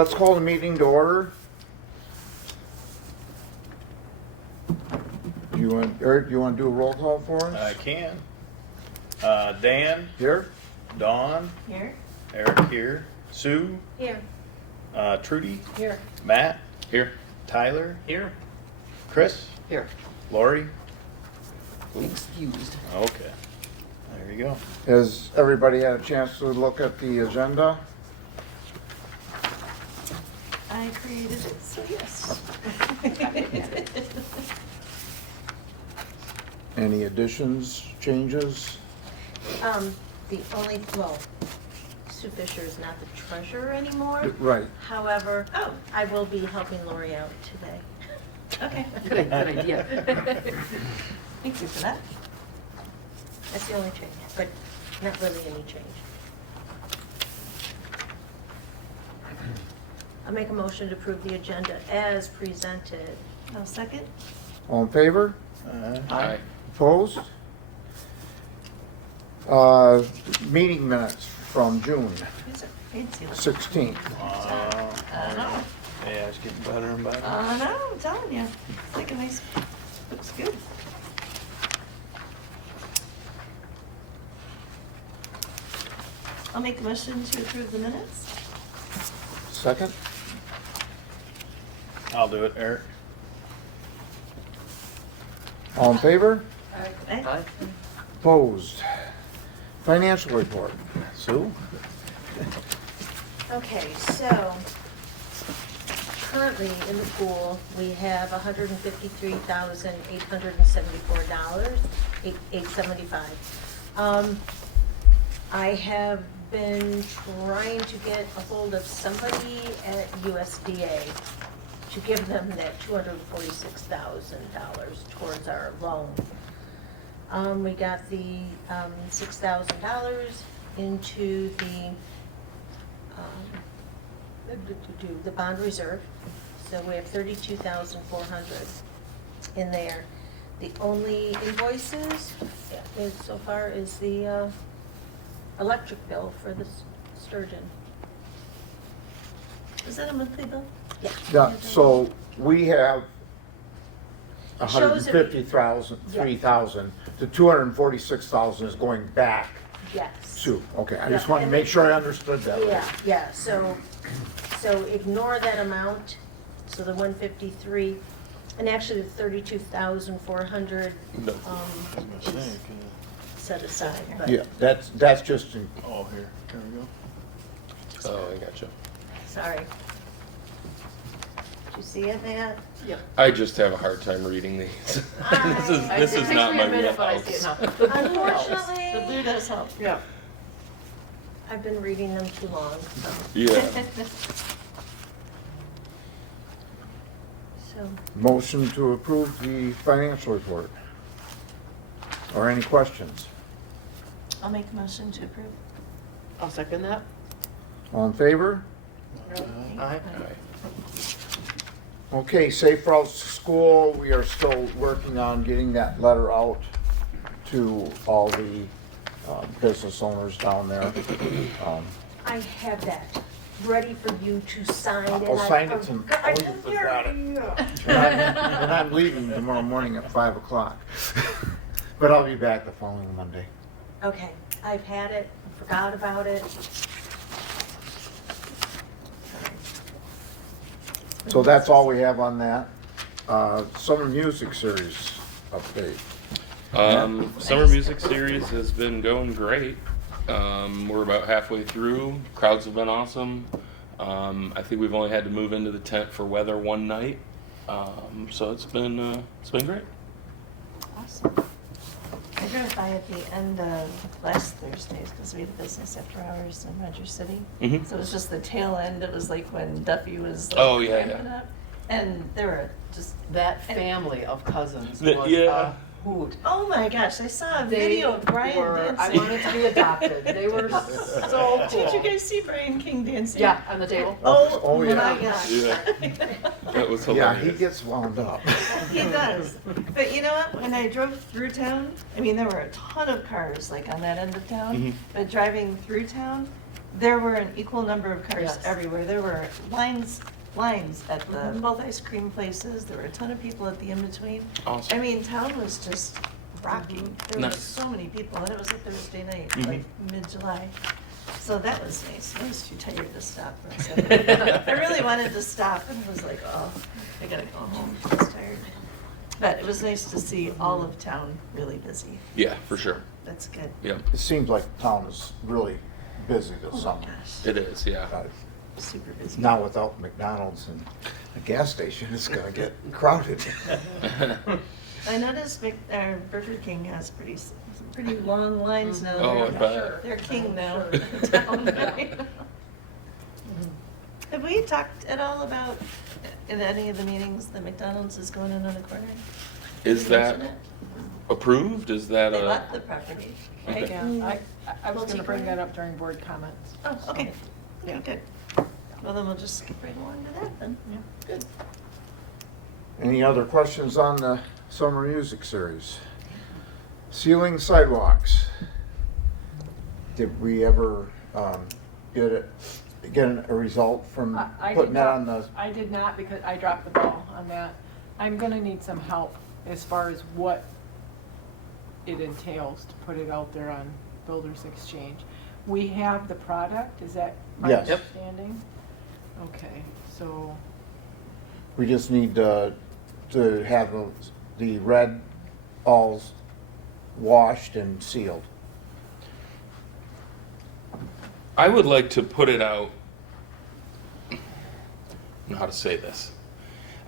let's call the meeting to order. Eric, do you want to do a roll call for us? I can. Dan, Here? Dawn, Here. Eric here, Sue, Here. Trudy, Here. Matt, Here. Tyler, Here. Chris, Here. Lori. Excused. Okay. There you go. Has everybody had a chance to look at the agenda? I created it, so yes. Any additions, changes? The only, well, Sue Fisher is not the treasurer anymore. Right. However, I will be helping Lori out today. Okay. Good idea. Thank you for that. That's the only change, but not really any change. I'll make a motion to approve the agenda as presented. I'll second. All in favor? Aye. Opposed? Meeting minutes from June Is it? I didn't see it. 16th. I know. Yeah, it's getting better and better. I know, I'm telling you. It's like a nice, looks good. I'll make a motion to approve the minutes. Second? I'll do it, Eric. All in favor? Aye. Opposed? Financial report. Sue? Okay, so currently in the pool, we have $153,874, $875. I have been trying to get a hold of somebody at USDA to give them that $246,000 towards our loan. We got the $6,000 into the bond reserve, so we have $32,400 in there. The only invoices so far is the electric bill for the Sturgeon. Is that a monthly bill? Yeah. Yeah, so we have It shows it- 153,000. The 246,000 is going back. Yes. Sue, okay, I just Yeah, wanted to and make it- sure I understood that. Yeah, so ignore that amount, so the 153, and actually the 32,400 No. I was gonna say, is set aside, but. Yeah, that's just, Oh, here. There we go. Oh, I gotcha. Sorry. Did you see it, Matt? Yep. I just have a hard time reading these. this is not my wheelhouse. Unfortunately. The blue does help. Yeah. I've been reading them too long, so. Yeah. So, motion to approve the financial report. Or any questions? I'll make a motion to approve. I'll second that. All in favor? Aye. Okay, Safe Routes to School, we are still working on getting that letter out to all the business owners down there. I have that ready for you to sign. I'll sign it and, I oh, you forgot it. And I'm leaving tomorrow morning at 5 o'clock. But I'll be back the following Monday. Okay, I've had it, forgot about it. So that's all we have on that. Summer Music Series update. Summer music series has been going great. We're about halfway through. Crowds have been awesome. I think we've only had to move into the tent for weather one night. So it's been great. Awesome. I drove by at the end of last Thursdays because we had business after hours in Roger City. Mhm. So it was just the tail end. It was like when Duffy was like, Oh, yeah, ramping yeah. up. And there were just, That family of cousins The- was yeah. a hoot. oh my gosh, I saw a They video of Brian were, I dancing. wanted to be adopted. They were so cool. Did you guys see Brian King dancing? Yeah, on the table. Oh, my yeah. gosh. Yeah. That was Yeah, hilarious. he gets wound up. He does. But you know what? When I drove through town, I mean, there were a ton of cars like on that end of town. Mhm. But driving through town, there were an equal number of cars Yes. everywhere. There were lines at the, both ice cream places. There were a ton of people at the in-between. Awesome. I mean, town was just rocking. There were Nice. so many people, and it was a Thursday night, Mhm. like mid-July. So that was nice. I was too tired to stop for a second. I really wanted to stop, and was like, oh, I gotta go home. I was tired. But it was nice to see all of town really busy. Yeah, for sure. That's good. Yeah, It seems like town is really busy Oh this my summer. gosh, it is, yeah. super busy. Now without McDonald's and a gas station, it's gonna get crowded. I noticed Burger King has pretty long lines now. Oh, I They're- bet. They're king now in town. Have we talked at all about, in any of the meetings, the McDonald's is going in on the corner? Is that Mention it? approved? Is that They a? bought the property, right? Okay. Yeah, I was gonna Multi-corner? bring that up during board comments. Oh, okay. Yeah. Okay, good. Well, then we'll just skip right along to that then. Yeah. Good. Any other questions on the summer music series? Ceiling sidewalks. Did we ever get a result from I putting did that not- on the? I did not because I dropped the ball on that. I'm gonna need some help as far as what it entails to put it out there on Builders Exchange. We have the product, is that my Yes. Yep. understanding? Okay, so, We just need to have the red all washed and sealed. I would like to put it out. I don't know how to say this.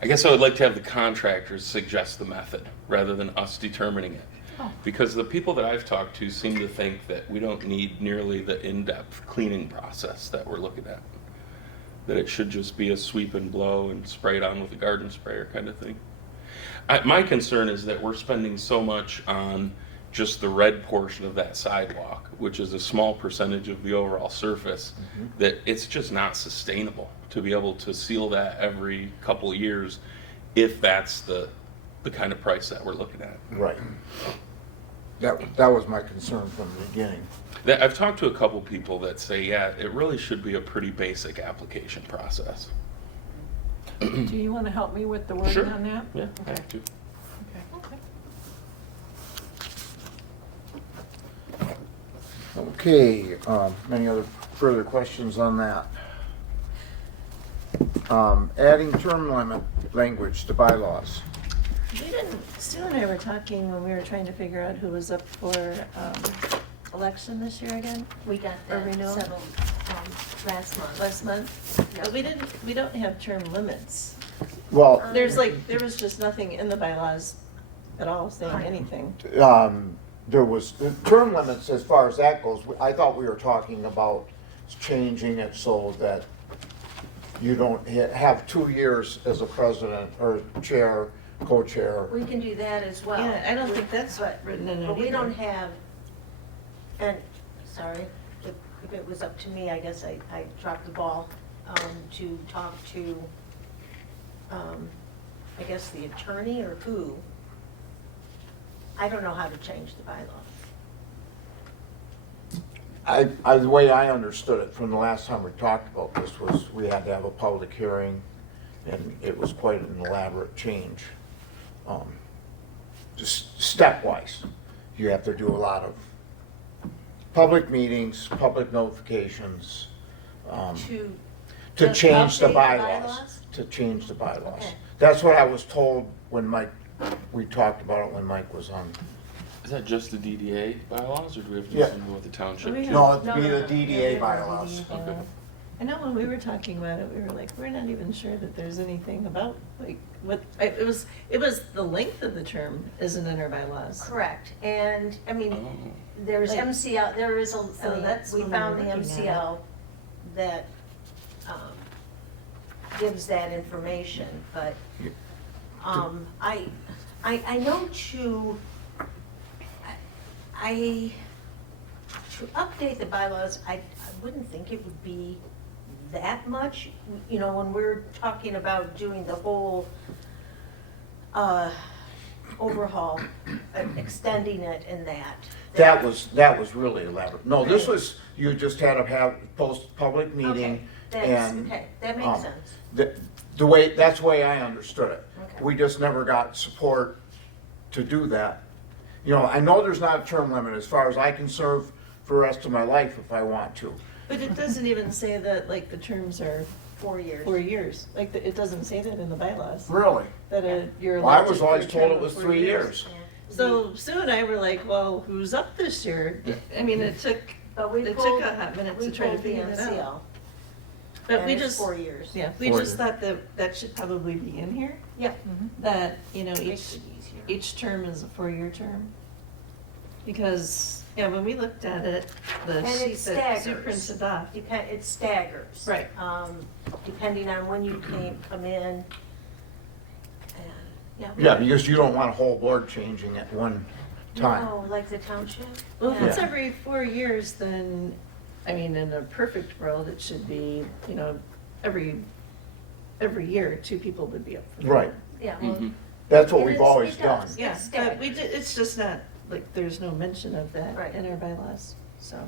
I guess I would like to have the contractors suggest the method rather than us determining it. Because the people that I've talked to seem to think that we don't need nearly the in-depth cleaning process that we're looking at. That it should just be a sweep and blow and spray it on with a garden sprayer kind of thing. My concern is that we're spending so much on just the red portion of that sidewalk, which is a small percentage of the overall surface, that it's just not sustainable to be able to seal that every couple years if that's the kind of price that we're looking at. Right. That was my concern from the beginning. I've talked to a couple people that say, yeah, it really should be a pretty basic application process. do you wanna help me with the wording Sure. on that? Yeah, Okay. have to. Okay. Okay, any other further questions on that? Adding term limit language to bylaws. Sue and I were talking when we were trying to figure out who was up for election this year again, We got Or that renewal? settled last month. last month. But we don't have term limits. Well, There was just nothing in the bylaws at all saying anything. there was, the term limits, as far as that goes, I thought we were talking about changing it so that you don't have 2 years as a president or chair, co-chair. We can do that as well. Yeah, I don't think that's But- written in it But we either. don't have, and, sorry, if it was up to me, I guess I dropped the ball, to talk to, I guess the attorney or who. I don't know how to change the bylaw. The way I understood it from the last time we talked about this was we had to have a public hearing, and it was quite an elaborate change. Just stepwise, you have to do a lot of public meetings, public notifications, To to Just change the update the bylaws. bylaws? To change the bylaws. Okay. That's what I was told when we talked about it when Mike was on. Is that just the DDA bylaws, or do we have to do Yeah. something with the township? We too? No, it'd No, be no, the no. DDA Yeah, bylaws. Okay. I know when we were talking about it, we were like, we're not even sure that there's anything about, like, what, it was the length of the term isn't in our bylaws. Correct, and, I mean, Oh. there's Like- MCL, there is So that's we when we found were the looking at it. MCL that gives that information, but I know to update the bylaws, I wouldn't think it would be that much, you know, when we're talking about doing the whole overhaul, extending it in that. That was really elaborate. No, this was, you just had to have, post public meeting and. Okay, that makes um, sense. The way, that's the way I understood it. Okay. We just never got support to do that. You know, I know there's not a term limit as far as I can serve for the rest of my life if I want to. But it doesn't even say that, like, the terms are 4 years. 4 years. Like, it doesn't say that in the bylaws, Really? that you're Well, I elected was for a always term told it of was 4 3 years. Yeah. So Sue and I were like, well, who's up this year? I mean, it took It a hot minute to try to figure that out. But we just, 4 years. yeah, we 4 just years. thought that that should probably be in here, Yeah. that, you know, Makes it easier. each term is a 4-year term. Because, yeah, when we looked at it, the And sheet it that Sue staggers. printed off, It staggers. Right. Depending on when you come in. And, Yeah, because you don't want a whole board changing at one time. No, like the township? well, if it's Yeah. every 4 years, then, I mean, in a perfect world, it should be, you know, every year, 2 people would be up for the Right. board. Yeah, well, Mhm. That's what It we've is- always it done. does. Yeah, It's but staggered. it's just not, like, there's no mention of that Right. in our bylaws, so.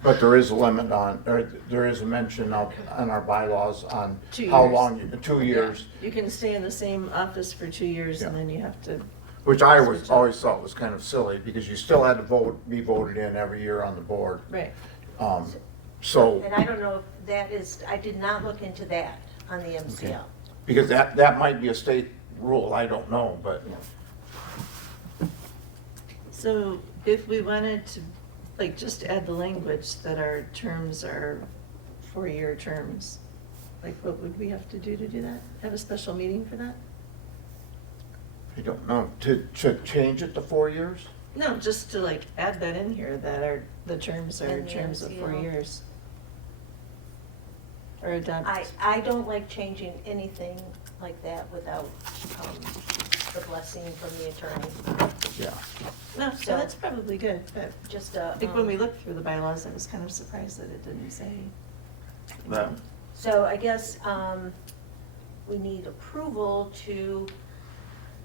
But there is a limit on, or there is a mention of, on our bylaws on 2 how years. long, 2 years, You can stay in the same office for 2 years and Yeah. then you have to, which I was, Switch up. always thought was kind of silly because you still had to be voted in every year on the board. right. So, and I don't know if that is, I did not look into that on the MCL. because that might be a state rule, I don't know, but. So if we wanted to, like, just add the language that our terms are 4-year terms, like, what would we have to do that? Have a special meeting for that? I don't know, to change it to 4 years? No, just to like add that in here, that the terms are In the terms of 4 MCL. years. Or adopt. I don't like changing anything like that without the blessing from the attorney. Yeah. No, so that's probably good, but Just I think when we looked through the bylaws, I was kind of surprised that it didn't say. That, So I guess we need approval to,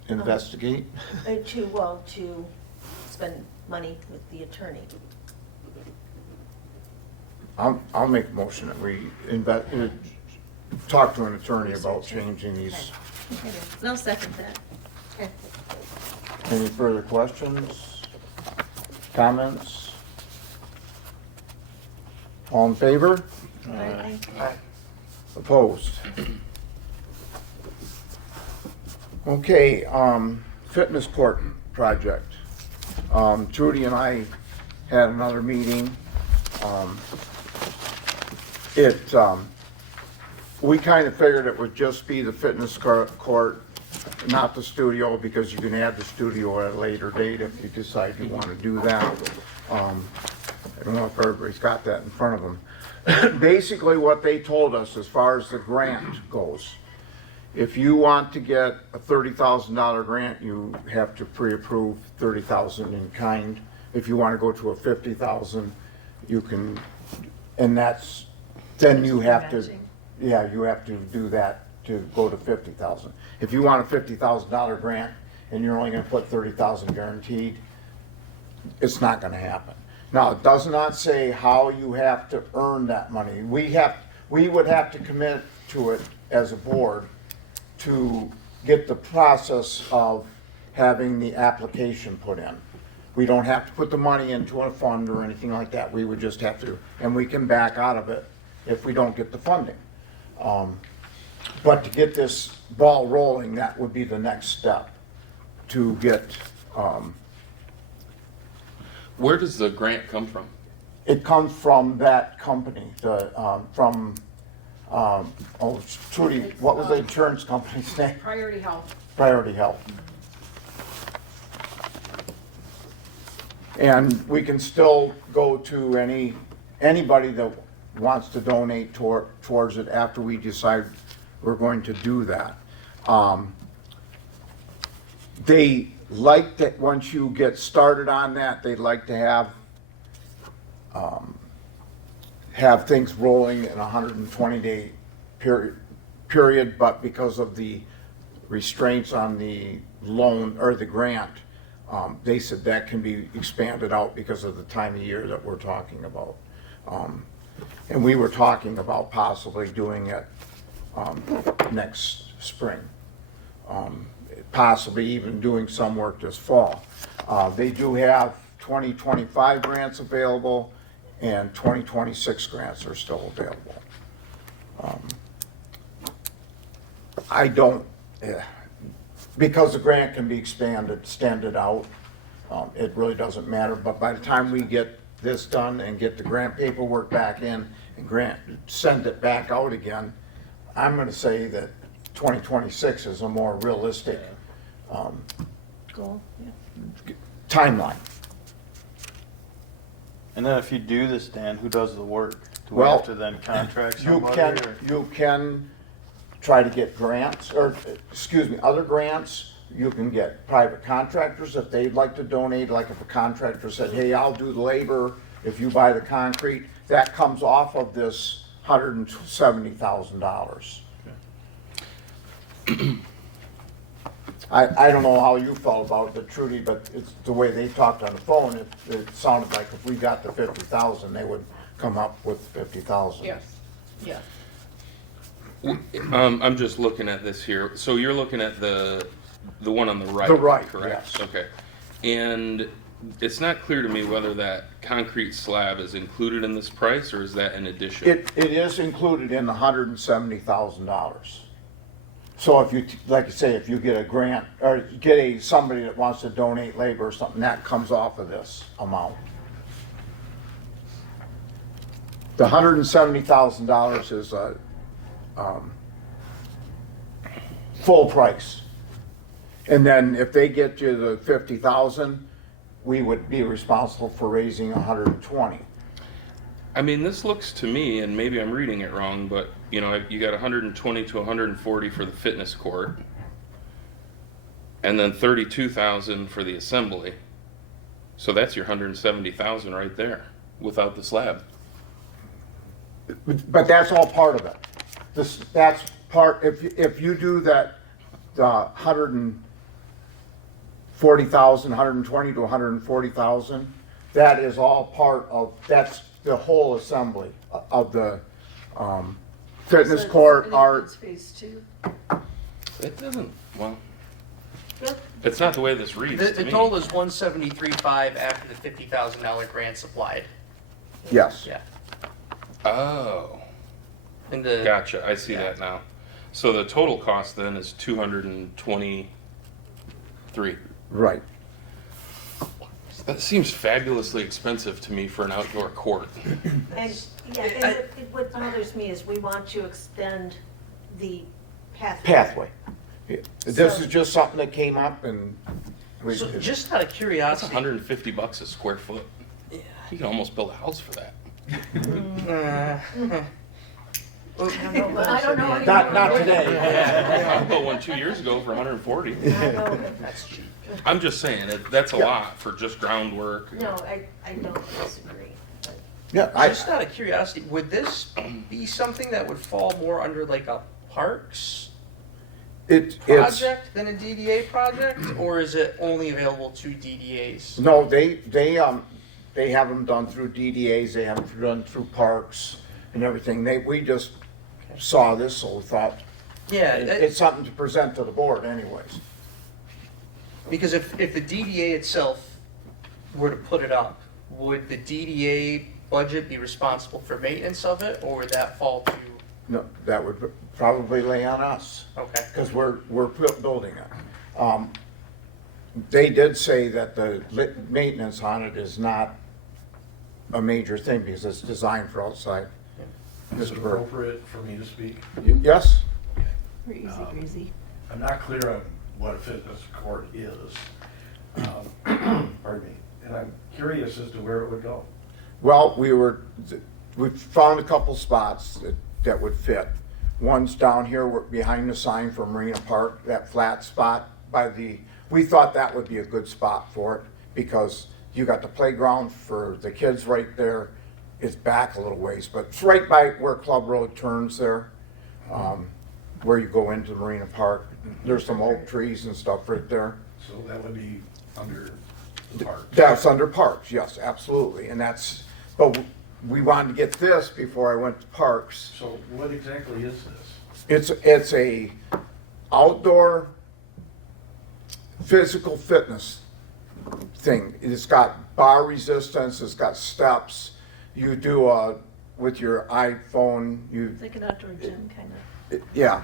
investigate? to spend money with the attorney. I'll make a motion that we talk to an attorney about changing these. Okay, and I'll second that. Okay. Any further questions? Comments? All in favor? Aye. Opposed? Okay, FitnessCourt Project. Trudy and I had another meeting. We kind of figured it would just be the fitness court, not the studio, because you can add the studio at a later date if you decide you want to do that. I don't know if everybody's got that in front of them. Basically, what they told us as far as the grant goes, if you want to get a $30,000 grant, you have to pre-approve $30,000 in kind. If you want to go to a $50,000, you can, and that's, then you have to, Matching. yeah, you have to do that to go to $50,000. If you want a $50,000 grant and you're only going to put $30,000 guaranteed, it's not going to happen. Now, it does not say how you have to earn that money. We would have to commit to it as a board to get the process of having the application put in. We don't have to put the money into a fund or anything like that. We would just have to, and we can back out of it if we don't get the funding. But to get this ball rolling, that would be the next step to get, Where does the grant come from? it comes from that company, Trudy, what was the insurance company's name? Priority Health. Priority Health. And we can still go to anybody that wants to donate towards it after we decide we're going to do that. They like that once you get started on that, they'd like to have things rolling in a 120-day period, but because of the restraints on the loan or the grant, they said that can be expanded out because of the time of year that we're talking about. And we were talking about possibly doing it next spring. Possibly even doing some work this fall. They do have 2025 grants available, and 2026 grants are still available. I don't, because the grant can be extended out, it really doesn't matter, but by the time we get this done and get the grant paperwork back in and send it back out again, I'm gonna say that 2026 is a more realistic Goal, yeah. timeline. And then if you do this, Dan, who does the work? Do we Well, have to then contract You somebody? can, or- you can try to get grants, or, excuse me, other grants. You can get private contractors if they'd like to donate, like if a contractor said, hey, I'll do the labor if you buy the concrete. That comes off of this $170,000. I don't know how you felt about it, Trudy, but it's the way they talked on the phone, it sounded like if we got the 50,000, they would come up with 50,000. Yes, yes. I'm just looking at this here. So you're looking at the one on the right. The right, correct? yes. Okay. And it's not clear to me whether that concrete slab is included in this price or is that an addition? It is included in the $170,000. So if you, like you say, if you get a grant, or get somebody that wants to donate labor or something, that comes off of this amount. The $170,000 is a, full price. And then if they get you the 50,000, we would be responsible for raising 120. I mean, this looks to me, and maybe I'm reading it wrong, but you know, you got 120 to 140 for the fitness court, and then 32,000 for the assembly. So that's your 170,000 right there, without the slab. But that's all part of it. That's part, if you do that, 140,000, 120 to 140,000, that is all part of, that's the whole assembly of the fitness So court, it art. includes phase two? It doesn't, well, Yep. it's not the way this reads The, to the me. total is 173.5 after the $50,000 grant supplied. Yes. Yeah. Oh, And the gotcha, I see that now. So the total cost then is 223. Right. That seems fabulously expensive to me for an outdoor court. And, yeah, and what bothers me is we want to extend the Pathway. This is just something that came up and we So did it. just out of That's curiosity, $150 a square foot. You can almost build a house for that. I don't know. Not today. I built one 2 years ago for 140. I know. that's cheap. I'm just saying, that's a Yeah. lot for just groundwork. No, I don't disagree. but- Yeah, Just out of curiosity, would this be something that would fall more under like a parks it's, project than a DDA project, or is it only available to DDAs? no, they have them done through DDAs, they have them done through parks and everything. We just saw this, so we thought Yeah, it's something to present to the board anyways. because if the DDA itself were to put it up, would the DDA budget be responsible for maintenance of it, or would that fall to, No, that would probably lay on us, okay? because we're building it. They did say that the maintenance on it is not a major thing because it's designed for outside. Is it Mr. Burke. appropriate for me to speak? Yes? We're easy breezy. I'm not clear on what a fitness court is. Pardon me. And I'm curious as to where it would go. Well, we found a couple spots that would fit. One's down here behind the sign for Marina Park, that flat spot we thought that would be a good spot for it because you got the playground for the kids right there. It's back a little ways, but it's right by where Club Road turns there. where you go into Marina Park. There's some oak trees and stuff right there. So that would be under the park. That's under parks, yes, absolutely. And that's, but we wanted to get this before I went to parks. So what exactly is this? It's a outdoor physical fitness thing. It's got bar resistance, it's got steps. You do with your iPhone, It's like an outdoor gym, kind of. yeah.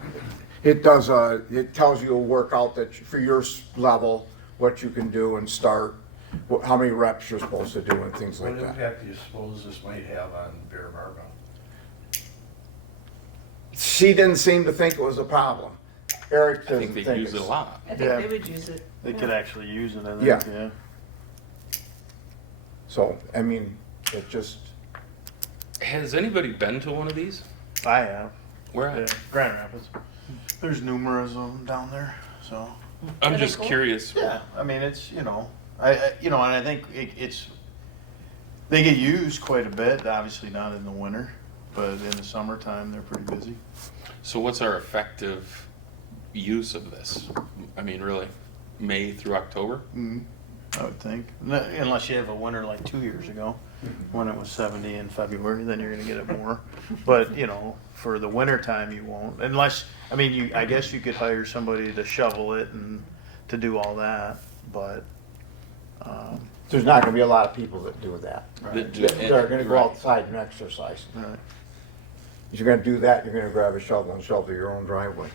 It does it tells you a workout that for your level, what you can do and start, how many reps you're supposed to do and things What like that. impact do you suppose this might have on Bear Barbell? She didn't seem to think it was a problem. Eric I doesn't think think they use it it's- a lot. I think Yeah. they would use it. They could actually use it, I think, Yeah. yeah. So, I mean, it just, Has anybody been to one of these? I have, Where yeah, at? Grand Rapids. There's numerous of them down there, so. I'm Are they just cool? curious. Yeah, I mean, it's, you know, and I think they get used quite a bit, obviously not in the winter, but in the summertime, they're pretty busy. So what's our effective use of this? I mean, really, May through October? I would think, unless you have a winter like 2 years ago, when it was 70 in February, then you're gonna get it more. But, you know, for the winter time, you won't, unless, I mean, I guess you could hire somebody to shovel it and to do all that, but, there's not gonna be a lot of people that do that. That- They're gonna go right. outside and exercise. right. If you're gonna do that, you're gonna grab a shovel and shovel your own driveway.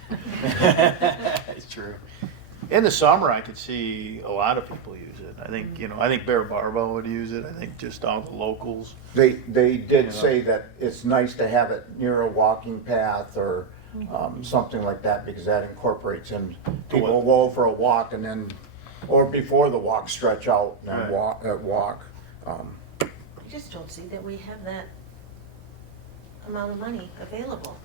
It's true. In the summer, I could see a lot of people use it. I think, I think Bear Barbell would use it. I think just all the locals. They did You know. say that it's nice to have it near a walking path or something like that, because that incorporates in, people will go for a walk and then, or before the walk, stretch out and then Right. walk. I just don't see that we have that amount of money available.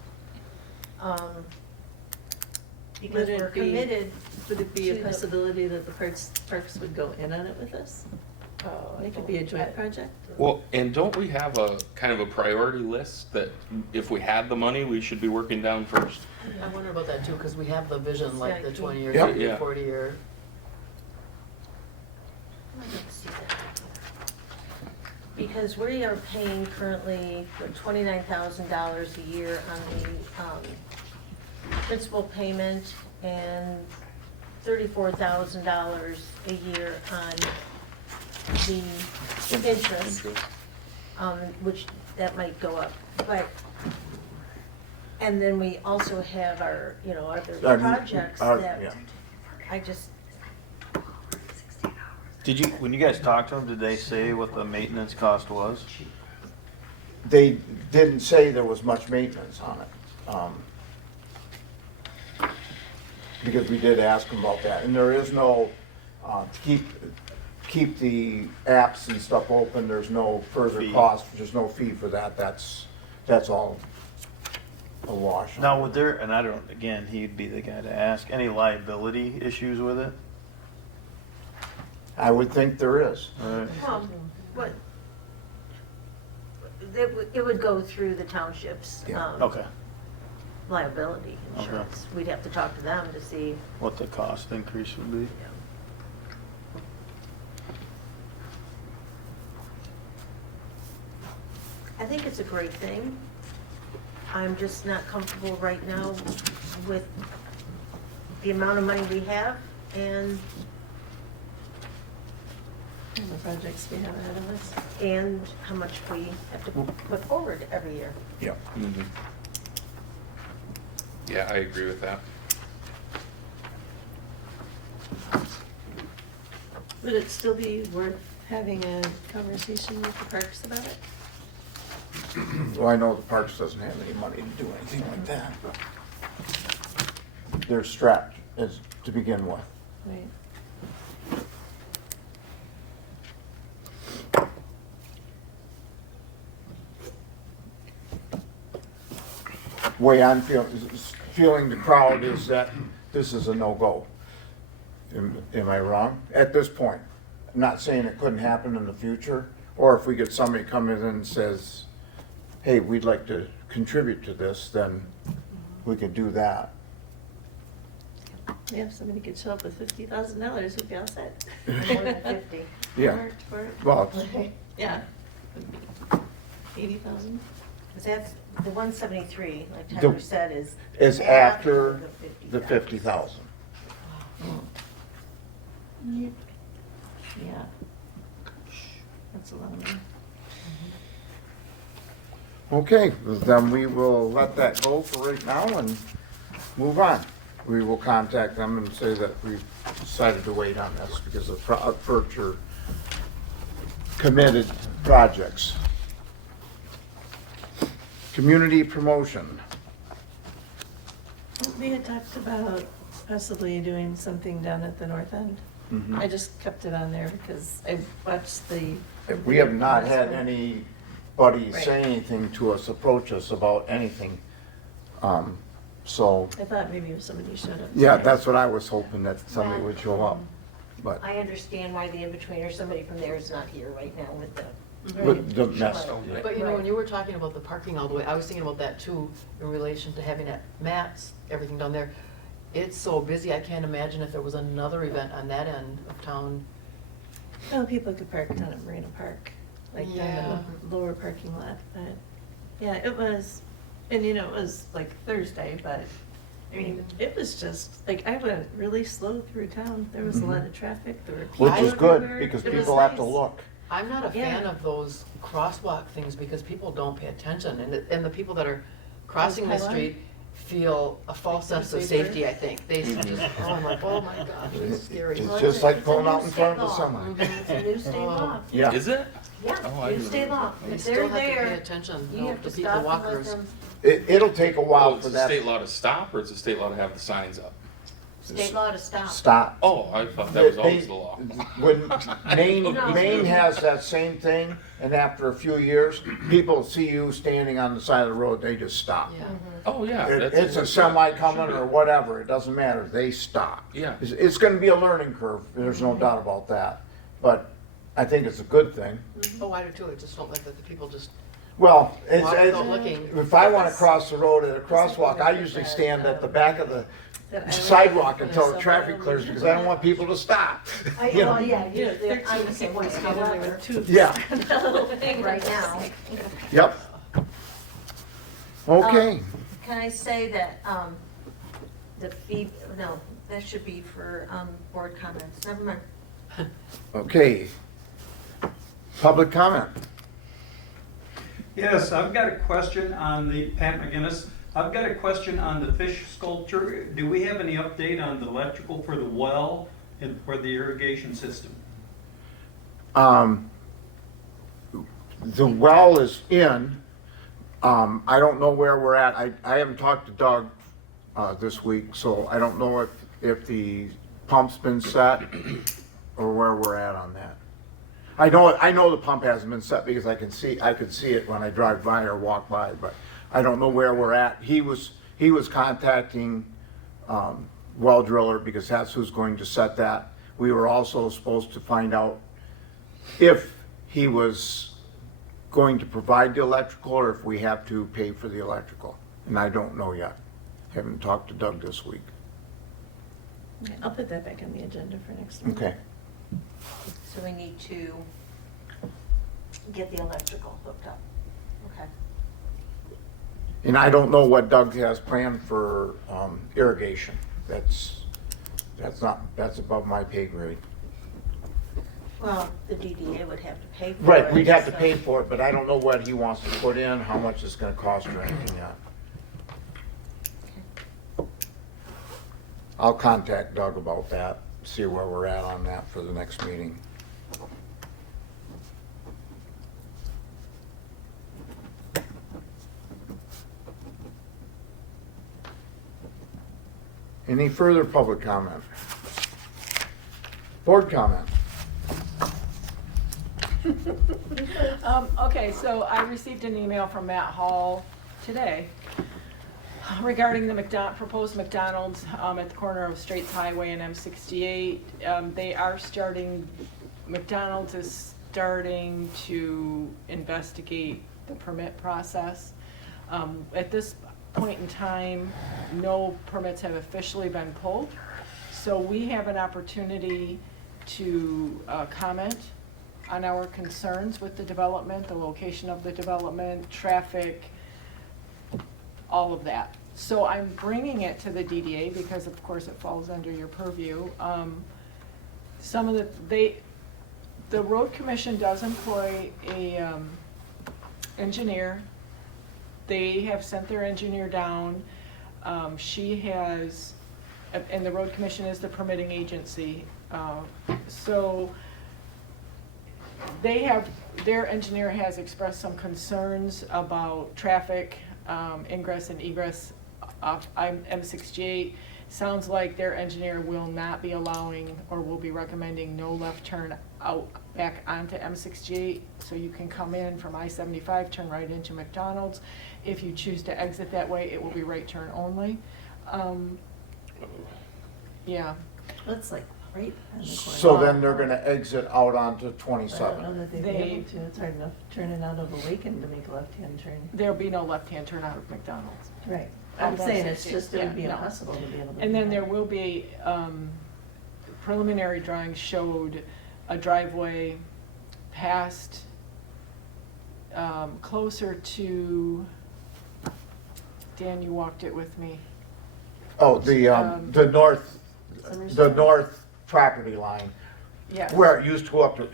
Because Would it we're be- committed. Would it be a to the- possibility that the parks would go in on it with us? It could be a joint project? Well, and don't we have a kind of a priority list that if we had the money, we should be working down first? I wonder about that too, because we have the vision, like the CIP. 20-year, Yeah. 30-year, Yeah. 40-year. I don't see that. Because we are paying currently for $29,000 a year on the principal payment and $34,000 a year on the interest, which that might go up, but, and then we also have our, other projects that Yeah. I just, When you guys talked to them, did they say what the maintenance cost was? They didn't say there was much maintenance on it. Because we did ask them about that, and there is no, to keep the apps and stuff open, there's no further Fee. cost, there's no fee for that, that's all a wash. Now, would there, and I don't, again, he'd be the guy to ask, any liability issues with it? I would think there is. well, what, it would go through the township's Yeah. Okay, liability insurance. We'd have to talk to them to see. what the cost increase would be? I think it's a great thing. I'm just not comfortable right now with the amount of money we have and And the projects we have ahead of us? how much we have to put forward every year. Yeah. Yeah, I agree with that. Would it still be worth having a conversation with the parks about it? Well, I know the Parks doesn't have any money to do anything like that. They're strapped as, to begin with. Right. Way I'm feeling the crowd is that this is a no-go. Am I wrong? At this point, I'm not saying it couldn't happen in the future, or if we get somebody come in and says, hey, we'd like to contribute to this, then we could do that. Yeah, if somebody could show up with $50,000, we'd be all set. More than 50. Yeah. For it. Well, Yeah. 80,000? Is that, the 173, like The- Tyler said, is after the 50,000. 50,000. Yeah. That's a lot of money. Okay, then we will let that go for right now and move on. We will contact them and say that we've decided to wait on this because of future committed projects. Community promotion. We had talked about possibly doing something down at the north end. Mhm. I just kept it on there because I watched the. We have not had anybody Right. say anything to us, approach us about anything. So, I thought maybe if somebody showed up. yeah, today. that's what I was hoping, that somebody would show up. But I understand why the in-betweener, somebody from there is not here right now with the. with the mess. Right. But you know, Right. when you were talking about the parking all the way, I was thinking about that too, in relation to having that mats, everything down there. It's so busy, I can't imagine if there was another event on that end of town. Well, people could park down at Marina Park, like down Yeah. in the lower parking lot, but, yeah, it was, and you know, it was like Thursday, but, I mean, it was just, like, I went really slow through town. There was a lot of traffic, there were people Which is good, everywhere. because It was people have to nice. look. I'm not a fan Yeah. of those crosswalk things because people don't pay attention and the people that are crossing the Those pylons? street feel a false sense of Safer? safety, I think. They just, oh my gosh, it's scary. It's Well, just like a pulling new out in front of state the law. semi. It's a new state law. Yeah. Is it? Yeah, Oh, I new didn't state know. law. You If still they're have to pay there, attention, you have the to people, stop the and let walkers. them. It'll take a Well, while it's for a that state law to stop, or it's a state law to have the signs up? State law to stop. stop. Oh, I thought that was always the law. When Maine, No. Maine has that same thing, and after a few years, people see you standing on the side of the road, they just stop. Yeah. Oh, yeah. It- that's- It's a semi coming or whatever, it doesn't matter, they stop. Yeah. It's gonna be a learning curve, there's no doubt about that, but I think it's a good thing. Oh, I do too, I just don't like that the people just Well, walk without looking. if I wanna cross the road at a crosswalk, I usually stand at the back of the That I sidewalk until the myself traffic out. clears, because I don't want people to stop. I, You know? well, yeah, You know, I'm the 13 same way, people standing there however, with tubes. Yeah. that little thing right now. Yep. Okay, Can I say that, the fee, no, that should be for, board comments, never mind. okay. Public comment. Yes, I've got a question on the, Pat McGinnis, I've got a question on the fish sculpture. Do we have any update on the electrical for the well and for the irrigation system? The well is in. I don't know where we're at. I haven't talked to Doug this week, so I don't know if the pump's been set or where we're at on that. I know the pump hasn't been set because I could see it when I drive by or walk by, but I don't know where we're at. He was contacting well driller because that's who's going to set that. We were also supposed to find out if he was going to provide the electrical or if we have to pay for the electrical. And I don't know yet. Haven't talked to Doug this week. Okay, I'll put that back on the agenda for next week. Okay. So we need to get the electrical hooked up. Okay. And I don't know what Doug has planned for irrigation. That's above my pay grade. Well, the DDA would have to pay for it. Right, we'd have to so- pay for it, but I don't know what he wants to put in, how much it's gonna cost or anything yet. I'll contact Doug about that, see where we're at on that for the next meeting. Any further public comment? Board comment? Okay, so I received an email from Matt Hall today regarding the proposed McDonald's at the corner of Straits Highway and M68. McDonald's is starting to investigate the permit process. At this point in time, no permits have officially been pulled. So we have an opportunity to comment on our concerns with the development, the location of the development, traffic, all of that. So I'm bringing it to the DDA because of course it falls under your purview. Some of the road commission does employ a engineer. They have sent their engineer down. She has, and the road commission is the permitting agency. So they have, their engineer has expressed some concerns about traffic, ingress and egress off M68. Sounds like their engineer will not be allowing or will be recommending no left turn out back onto M68. So you can come in from I-75, turn right into McDonald's. If you choose to exit that way, it will be right turn only. Yeah. That's like right on the corner. So then they're gonna exit out onto I don't know 27. that they'd be able to, it's hard enough turning out of Awaken to make a left-hand turn. There'll be no left-hand turn out of McDonald's. Right. I'm saying it's M68, just, it would be yeah, no. impossible to be able to. And do then that. there will be, preliminary drawings showed a driveway past, closer to, Dan, you walked it with me. Oh, the north property line, Yes. where it used to go up to,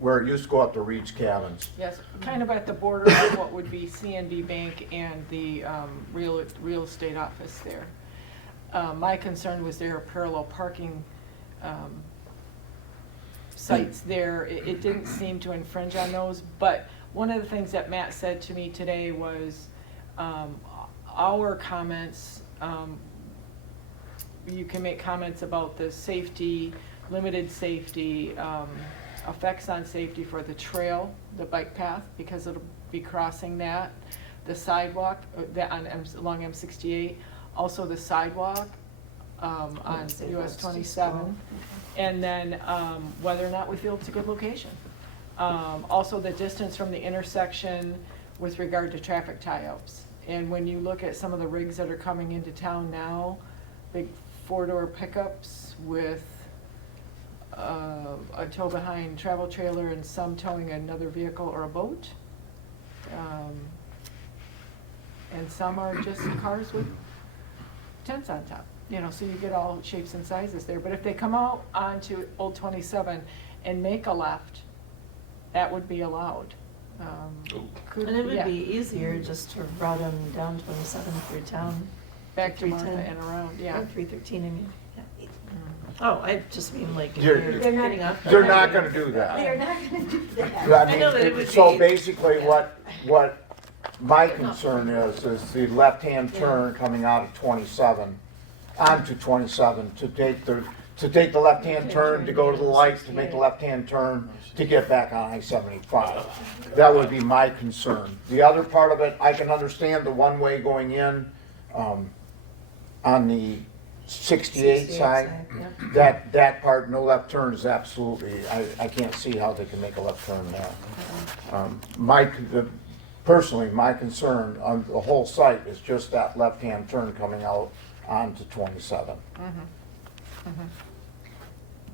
where it used to go up to Reed's Cabins. Yes, kind of at the border of what would be CNB Bank and the real estate office there. My concern was there are parallel parking sites there. It didn't seem to infringe on those, but one of the things that Matt said to me today was our comments, you can make comments about the safety, limited safety, effects on safety for the trail, the bike path, because it'll be crossing that, the sidewalk along M68, also the sidewalk on US 27, and then whether or not we feel it's a good location. Also the distance from the intersection with regard to traffic tie-ups. And when you look at some of the rigs that are coming into town now, big four-door pickups with a tow-behind travel trailer and some towing another vehicle or a boat. And some are just cars with tents on top, so you get all shapes and sizes there. But if they come out onto Old 27 and make a left, that would be allowed. And it would be easier just to route them down 27 through town. Back to Martha 310. and around, yeah. Or 313, I mean. Yeah. Oh, I just mean like if You're- you're They're not- getting off. the They're not highway. gonna do that. They're not gonna do that. I know that it mean, would so be- basically what my concern is the left-hand turn coming out of 27, onto 27, to take the left-hand turn, to go to the light, to make the left-hand turn, to get back on I-75. That would be my concern. The other part of it, I can understand the one-way going in, on the 68 side. Yeah. That part, no left turn is absolutely, I can't see how they can make a left turn there. Personally, my concern on the whole site is just that left-hand turn coming out onto 27.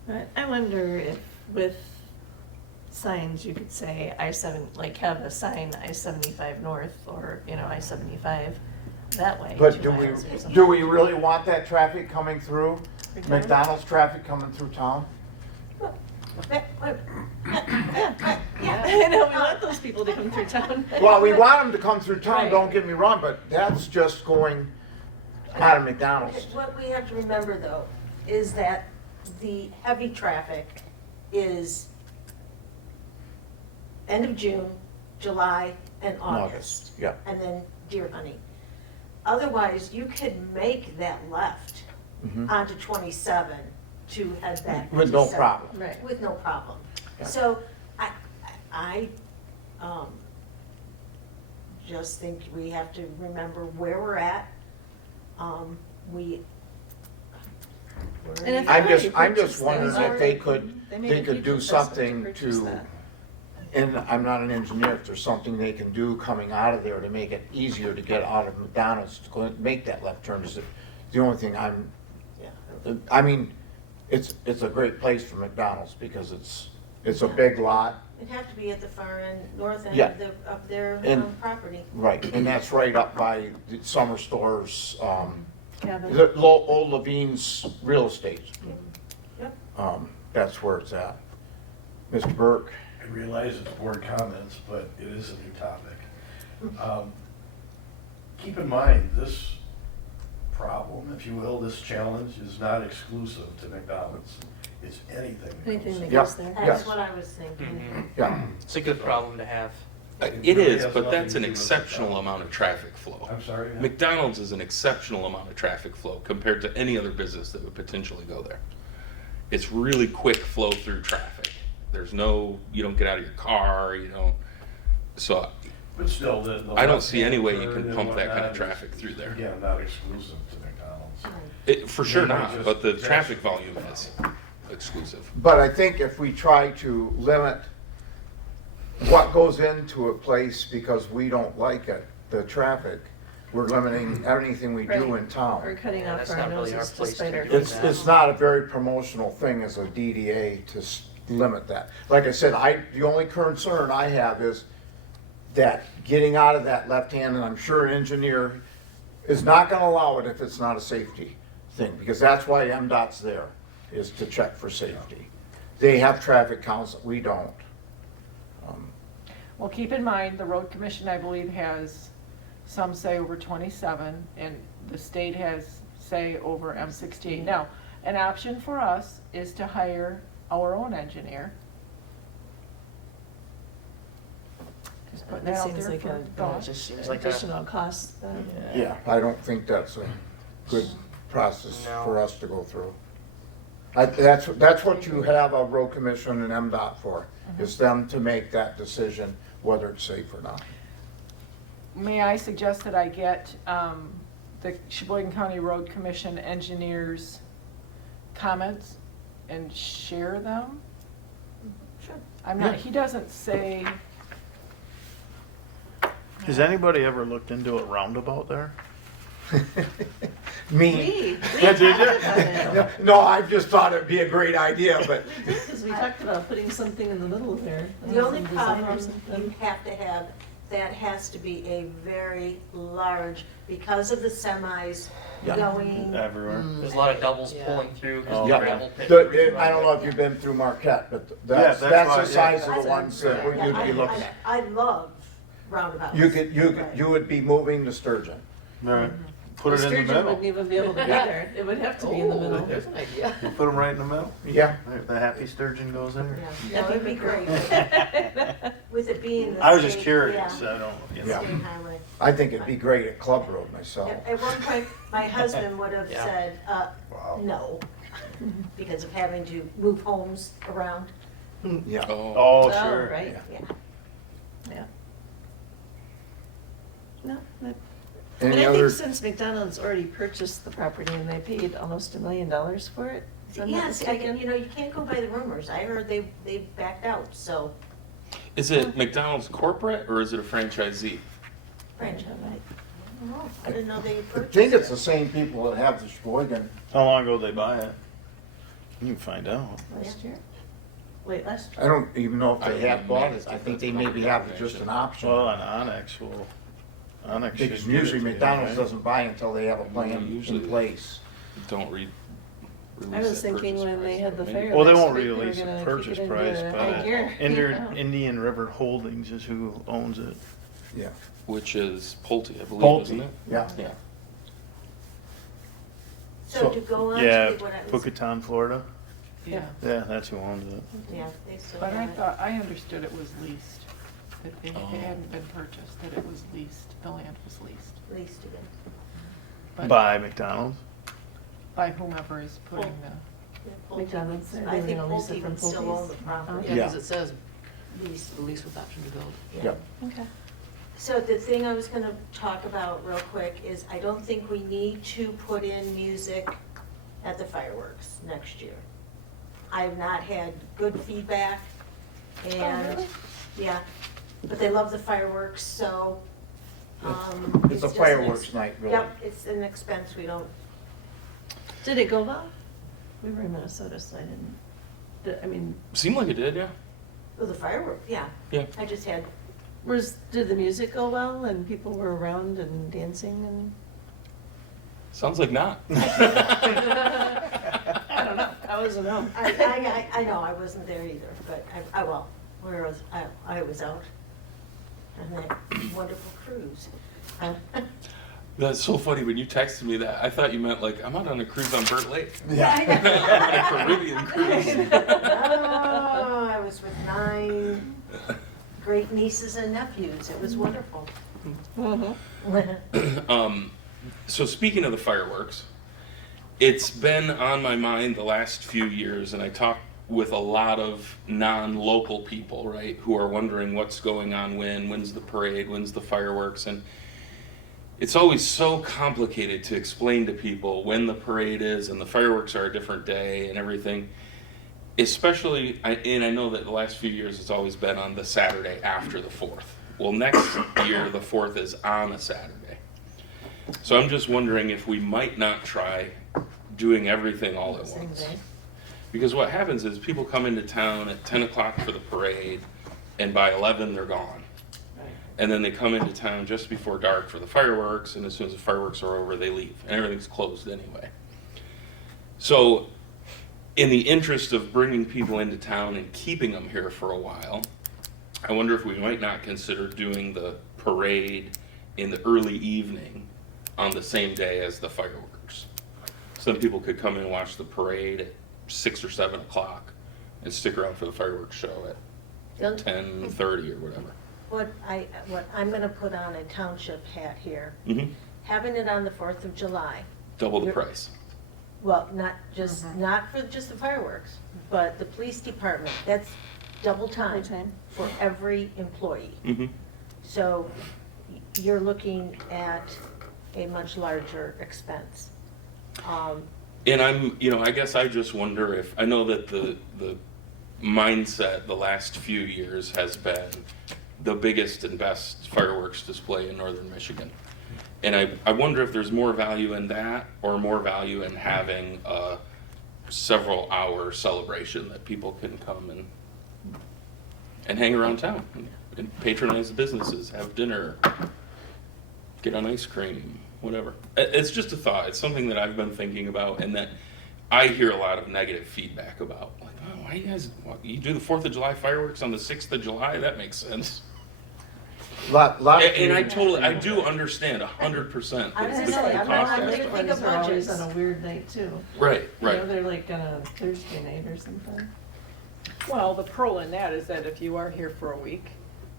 But I wonder if with signs, you could say I-7, like have a sign I-75 north or, I-75 that way. But 2 do miles or something. we really want that traffic coming through? McDonald's traffic coming through town? Yeah, I know, we want those people to come through town. Well, we want them to come through town, Right. don't get me wrong, but that's just going out of McDonald's. What we have to remember though, is that the heavy traffic is end of June, July, and August. Yeah. And then deer hunting. Otherwise, you could make that left Mhm. onto 27 to head back. With to no 7 problem. Right. With no problem. Yeah. So I just think we have to remember where we're at. We're And if I'm they just purchase wondering those, if they could made a do future something person purchase to, that. and I'm not an engineer, if there's something they can do coming out of there to make it easier to get out of McDonald's, to go and make that left turn is the only thing I mean, it's a great place for McDonald's because it's a big lot. It'd have to be at the far end, north end Yeah. of their And- property. Right, and that's right up by the Summer Store's, Cabin. the old Levine's real estate. Yep. That's where it's at. Mr. Burke? I realize it's board comments, but it is a new topic. Keep in mind, this problem, if you will, this challenge is not exclusive to McDonald's. It's anything. Anything that Yeah. goes there. Yes. That's what I was thinking. Yeah, It's a good problem to have. It is, has but nothing that's to an do with exceptional McDonald's. amount of traffic flow. I'm sorry? Matt? McDonald's is an exceptional amount of traffic flow compared to any other business that would potentially go there. It's really quick flow through traffic. There's no, you don't get out of your car, you don't, so But still, the I don't see any way you left-hand can turn pump and that kind whatnot of traffic through there. Again, not exclusive to McDonald's. For sure Maybe not, just but the just- traffic volume is exclusive. but I think if we try to limit what goes into a place because we don't like it, the traffic, we're limiting anything we do Right. in We're town. cutting Yeah, off that's our not really our noses place despite to our. do It's, it's not a very promotional thing as a DDA to limit that. Like I said, the only concern I have is that getting out of that left hand, and I'm sure an engineer is not gonna allow it if it's not a safety thing, because that's why MDOT's there, is to check for safety. They have traffic counts, we don't. Well, keep in mind, the road commission, I believe, has some say over 27, and the state has say over M68. Now, an option for us is to hire our own engineer. Just putting that That out seems there like for a, thought. just seems like a- additional cost. Yeah, I don't think that's a good process No. for us to go through. That's what you have a road commission and MDOT for, is them to make that decision whether it's safe or not. May I suggest that I get the Sheboygan County Road Commission engineers' comments and share them? Sure. I'm not, he doesn't say, Has anybody ever looked into a roundabout there? Me? We Yeah, did talked about it. No, I just thought it'd be a great idea, but Because we talked about putting something in the middle there. The only some design or problem something. you have to have, that has to be a very large, because of the semis Yeah. going. Everywhere. There's a lot of doubles Yeah. pulling through because Oh, the yeah, gravel pit. I don't know if you've been through Marquette, but that's Yeah, the that's size why- of the ones that Yeah, you'd be looking at. I love roundabouts. You would be moving to Sturgeon. Right. Put it in the Sturgeon middle. wouldn't even be able to be there. It would have to be in the Oh, middle. there's an idea. You put them right in the middle. Yeah, The happy sturgeon goes there. Yeah, that would be great, with it being the I was just state- curious. yeah, I don't, you Yeah. know. state highway. I think it'd be great at Club Road myself. At one point, my husband would have Yeah. said, Wow. no, because of having to move homes around. Yeah. Oh, Oh, Oh, sure. right, Yeah. yeah. No, but Any and I other, think since McDonald's already purchased the property and they paid almost $1 million for it, if I'm not Yes, mistaken. you can't go by the rumors. I heard they backed out, so is it McDonald's corporate or is it a franchisee? franchise. I didn't know they I purchased think it's the it. same people that have the Sheboygan. How long ago did they buy it? You can find out. Last year? Wait, last year? I don't even know if I they don't have know. bought it. I think they maybe have it just an option. Well, an Onyx will, Onyx should Because give it usually to you, McDonald's right? doesn't buy until they have a plan Usually. in place. Don't read. I was thinking when they had the fair. Well, they last won't week, were release gonna a kick purchase it into price, high but gear. Indian River Holdings is who owns it. Yeah, Which is Pulte, I believe, Pulte. isn't it? yeah. Yeah. So to go on Yeah, to what I was, Pucatan, Florida. Yeah, Yeah, that's who owns it. yeah, they still but I have it. thought, I understood it was leased, that it Oh. hadn't been purchased, that it was leased, the land was leased. Leased again. But By McDonald's. by whomever is putting the, Yeah, Pulte McDonald's, would- they I were think gonna lease it Pulte from would still Pulte's. own the property. Yeah, Yeah. because it says lease, the lease with option to build. Yeah. Okay. So the thing I was gonna talk about real quick is I don't think we need to put in music at the fireworks next year. I've not had good feedback and, really? yeah, but they love the fireworks, so, It's a just an fireworks night, really. Yep, it's an expense we don't, Did it go well? We were in Minnesota, so I didn't, I mean, Seemed like it did, yeah. Oh, the fireworks, yeah. Yeah. I just had, did the music go well and people were around and dancing and? Sounds like not. I don't know, I wasn't know. I know, I wasn't there either, but I was out on that wonderful cruise. That's so funny when you texted me that. I thought you meant like I'm out on a cruise on Burt Lake. Yeah. I'm on a Caribbean cruise. Oh, I was with 9 great nieces and nephews. It was wonderful. So speaking of the fireworks, it's been on my mind the last few years, and I talk with a lot of non-local people, right, who are wondering what's going on when's the parade, when's the fireworks, and it's always so complicated to explain to people when the parade is and the fireworks are a different day and everything. Especially, and I know that the last few years it's always been on the Saturday after the 4th. Well, next year the 4th is on a Saturday. So I'm just wondering if we might not try doing everything all at Same once. day. Because what happens is people come into town at 10 o'clock for the parade, and by 11 they're gone. And then they come into town just before dark for the fireworks, and as soon as the fireworks are over, they leave, and everything's closed anyway. So, in the interest of bringing people into town and keeping them here for a while, I wonder if we might not consider doing the parade in the early evening on the same day as the fireworks. Some people could come in and watch the parade at 6 or 7 o'clock and stick around for the fireworks show at 10:30 or whatever. What I'm gonna put on a township hat here, Mm-hmm. having it on the 4th of July. Double the You're- price. Well, not for just the fireworks, but the police department, that's double time Time. for every employee. Mm-hmm. So you're looking at a much larger expense. And I guess I just wonder if, I know that the mindset the last few years has been the biggest and best fireworks display in northern Michigan. And I wonder if there's more value in that or more value in having a several hour celebration that people can come and hang around town and patronize the businesses, have dinner, get on ice cream, whatever. It's just a thought. It's something that I've been thinking about and that I hear a lot of negative feedback about. Like, oh, why you do the 4th of July fireworks on the 6th of July? That makes sense. Lot And I do understand 100%. I was the gonna say, I'm not- cost I'm aspect. think of Parties are always budgets. on a weird night too. Right, You know, right. they're like on a Thursday night or something. Well, the pro in that is that if you are here for a week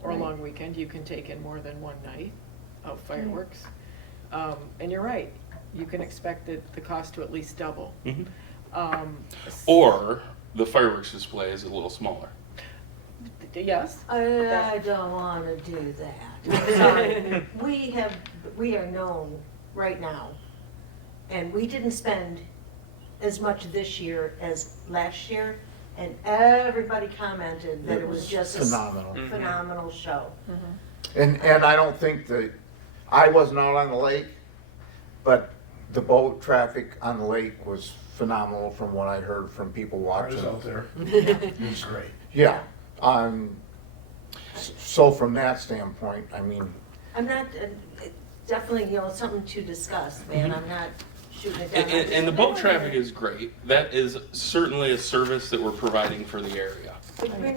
or a Right. long weekend, you can take in more than one night of fireworks. And you're right, you can expect the cost to at least double. Mhm. Um, Or the fireworks display is a little smaller. Yes, I don't wanna do that. Sorry. We are known right now, and we didn't spend as much this year as last year, and everybody commented that it was just a phenomenal. phenomenal show. And I don't think I wasn't out on the lake, but the boat traffic on the lake was phenomenal from what I heard from people I was watching. out there. It was great. Yeah, so from that standpoint, I mean, I'm not, definitely, something to discuss, man, I'm not shooting it down. And the boat traffic is great. That is certainly a service that we're providing for the area.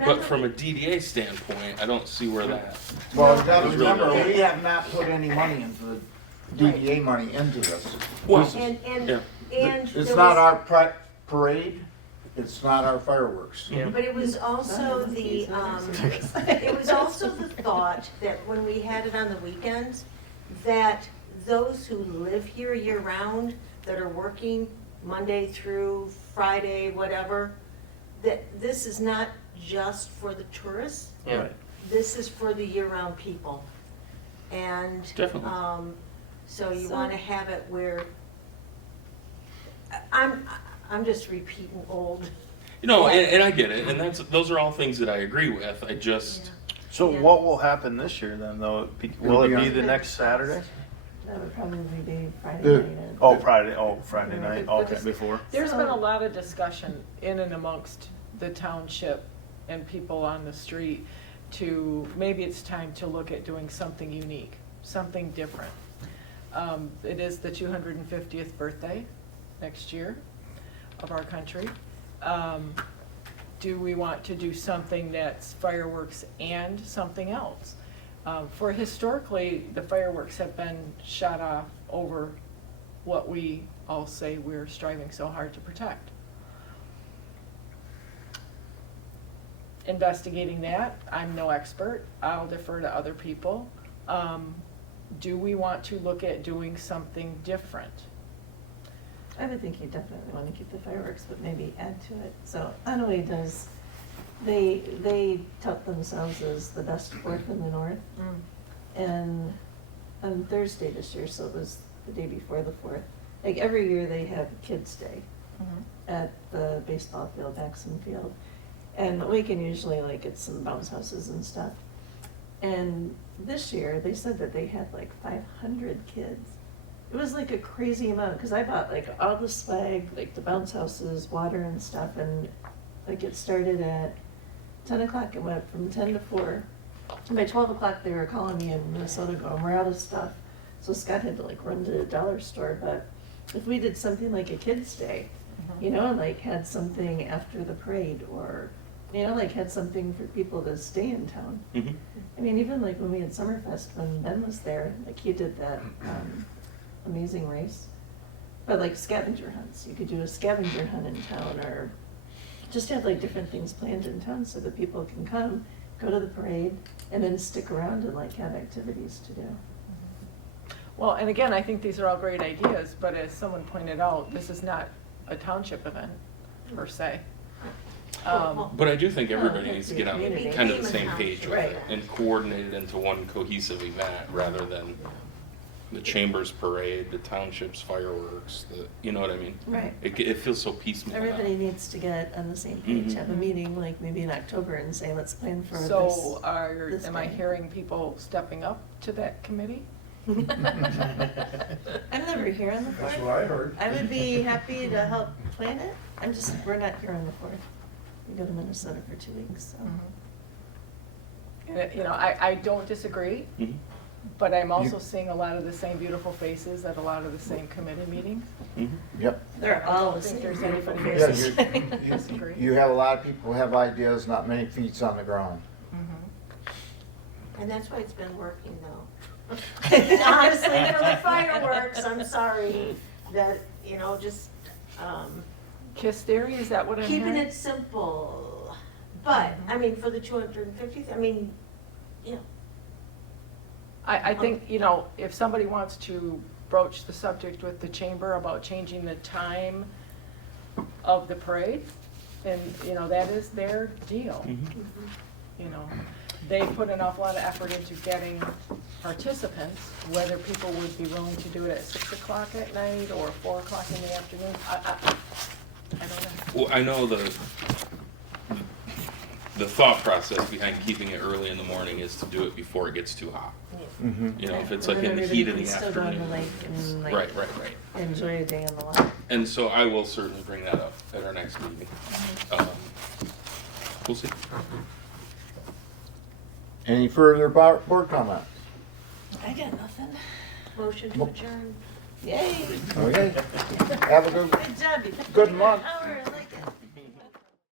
But from a DDA standpoint, I don't see where that. well, you gotta remember, we have not put any money into the DDA money into this. Well, And yeah. It's there not was- our parade, it's not our fireworks. But it was also the, it was also the thought that when we had it on the weekends, that those who live here year-round, that are working Monday through Friday, whatever, that this is not just for the tourists. Yeah. This is for the year-round people. And, Definitely. so you wanna have it where, I'm just repeating old. And I get it, and those are all things that I agree with. I just So Yeah. what will happen this year then, though? Will it be the next Saturday? That would probably be Friday The- night. Friday night, okay, before. There's been a So- lot of discussion in and amongst the township and people on the street to, maybe it's time to look at doing something unique, something different. It is the 250th birthday next year of our country. Do we want to do something that's fireworks and something else? For historically, the fireworks have been shot off over what we all say we're striving so hard to protect. Investigating that, I'm no expert, I'll defer to other people. Do we want to look at doing something different? I would think you definitely want to keep the fireworks, but maybe add to it. So Annalee does, they tout themselves as the best fourth in the north. And on Thursday this year, so it was the day before the 4th, like every year they have Kids Day at the baseball field, Baxton Field. And we can usually like get some bounce houses and stuff. And this year, they said that they had like 500 kids. It was like a crazy amount, because I bought like all the swag, like the bounce houses, water and stuff, and like it started at 10 o'clock, it went from 10 to 4. And by 12 o'clock, they were calling me in Minnesota going, we're out of stuff. So Scott had to like run to the dollar store, but if we did something like a Kids Day, you know, like had something after the parade, or, you know, like had something for people to stay in town. Mhm. I mean, even like when we had Summerfest, when Ben was there, like he did that amazing race. But like scavenger hunts, you could do a scavenger hunt in town, or just have like different things planned in town so that people can come, go to the parade, and then stick around and like have activities to do. Well, and again, I think these are all great ideas, but as someone pointed out, this is not a township event per se. But I do think everybody Oh, needs to get on community. kind of the same page with Right. it and coordinate it into one cohesive event rather than the chamber's parade, the township's fireworks, you know what I mean? Right. It feels so piecemeal now. Everybody needs to get on the same page, Mhm. have a meeting, like maybe in October, and say, let's plan for this. So this am I day. hearing people stepping up to that committee? I'm never here on the That's 4th. what I heard. I would be happy to help plan it. We're not here on the 4th. We go to Minnesota for 2 weeks, so. And, you know, I don't disagree, Mhm. but I'm also seeing a lot of the same beautiful faces at a lot of the same committee meetings. Mhm. Yep. They're I all don't the think same. there's beautiful anybody Yeah, faces. Disagree. you have a lot of people who have ideas, not many feet on the ground. And that's why it's been working though. Honestly, for the fireworks, I'm sorry that, you know, just, Kiss Dairy, is that what I'm hearing? keeping it simple. But, I mean, for the 250th, I mean, you know, I think, you know, if somebody wants to broach the subject with the chamber about changing the time of the parade, then, you know, that is their deal. You know, they put an awful lot of effort into getting participants, whether people would be willing to do it at 6 o'clock at night or 4 o'clock in the afternoon. I don't know. Well, I know the thought process behind keeping it early in the morning is to do it before it gets too hot. You know, if it's like in the heat of the Still go on the afternoon. lake and like Right. enjoy a day on the lot. And so I will certainly bring that up at our next meeting. We'll see. Any further board comments? I got nothing. motion to adjourn. Yay. Okay. Have a Good job. You kept good me month. out.